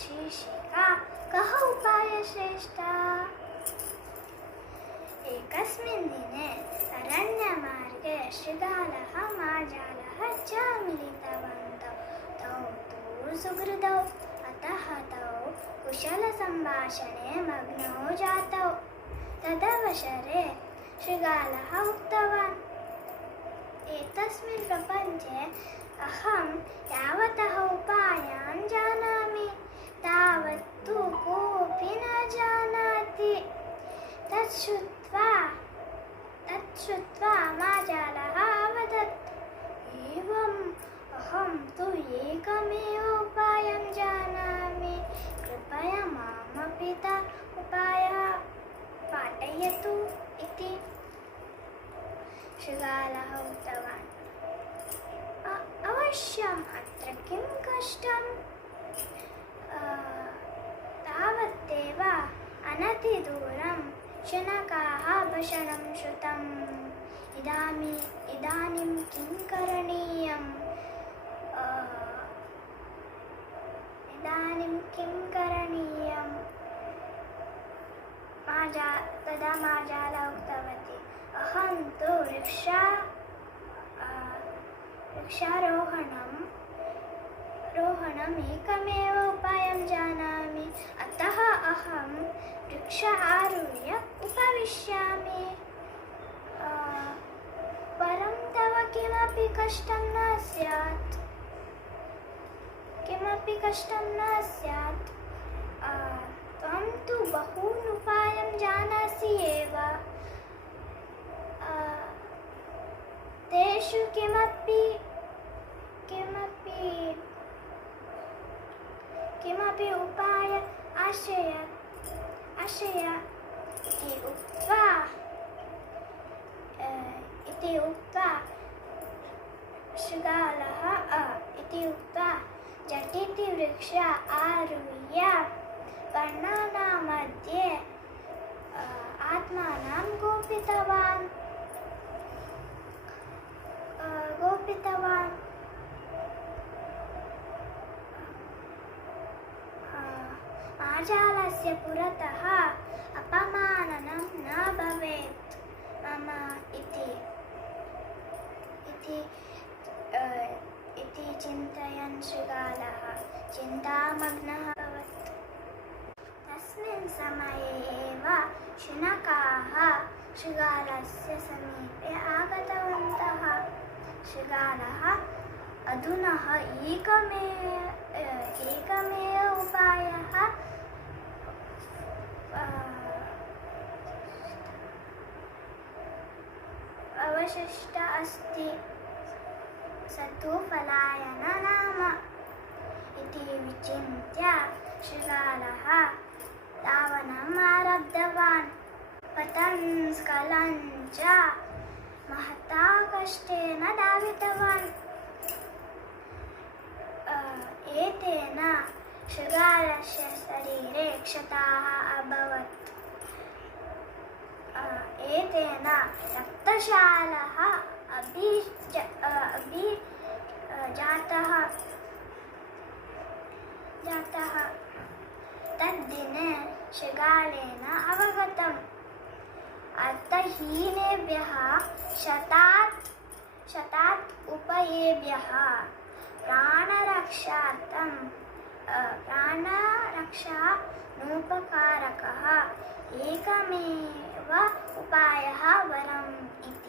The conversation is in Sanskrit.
शीर्षिका कः उपायश्रेष्ठः। एकस्मिन् दिने अरण्यमार्गे शृगालः मार्जालः च मिलितवन्तौ। तौ तु सुहृदौ, अतः तौ कुशलसम्भाषणे मग्नौ जातौ। तदवसरे शृगालः उक्तवान्, एतस्मिन् प्रपञ्चे अहं यावतः उपायान् जानामि तावत्तु कोऽपि न जानाति। तच्छ्रुत्वा मार्जालः अवदत्, एवम् अहं तु एकमेव उपायं जानामि, कृपया मामपि उपायः पाठयतु इति। शृगालः उक्तवान्, अवश्यम्, अत्र किं कष्टम्। तावदेव अनतिदूरं शुनकाः भाषणं श्रुतम्। इदानीं किं करणीयम्? तदा मार्जालः उक्तवती, अहं तु वृक्षारोहणम् एकमेव उपायं जानामि, अतः अहं वृक्ष आरुह्य उपविशामि। परं तव किमपि कष्टं न स्यात्। त्वं तु बहून् उपायं जानासि एव। तेषु किमपि उपाय आश्रय इति उक्त्वा शृगालः झटिति वृक्ष आरुह्य पर्णानां मध्ये आत्मानं गोपितवान्। मार्जालस्य पुरतः अपमाननं न भवेत् मम इति चिन्तयन् शृगालः चिन्तामग्नः अभवत्। तस्मिन् समये एव शुनकाः शृगालस्य समीपे आगतवन्तः। शृगालः अधुना एकमेव उपायः अवशिष्टः अस्ति, स तु पलायन नाम इति विचिन्त्य शृगालः धावनम् आरब्धवान्। पतन् स्खलन् च महता कष्टेन धावितवान्। एतेन शृगालस्य शरीरे क्षताः अभवत्। एतेन रक्तशालः जातः। तद्दिने शृगालेन अवगतम्, अर्थहीनेभ्यः शतात् उपायेभ्यः प्राणरक्षानुपकारकः एकमेव उपायः वरम् इति।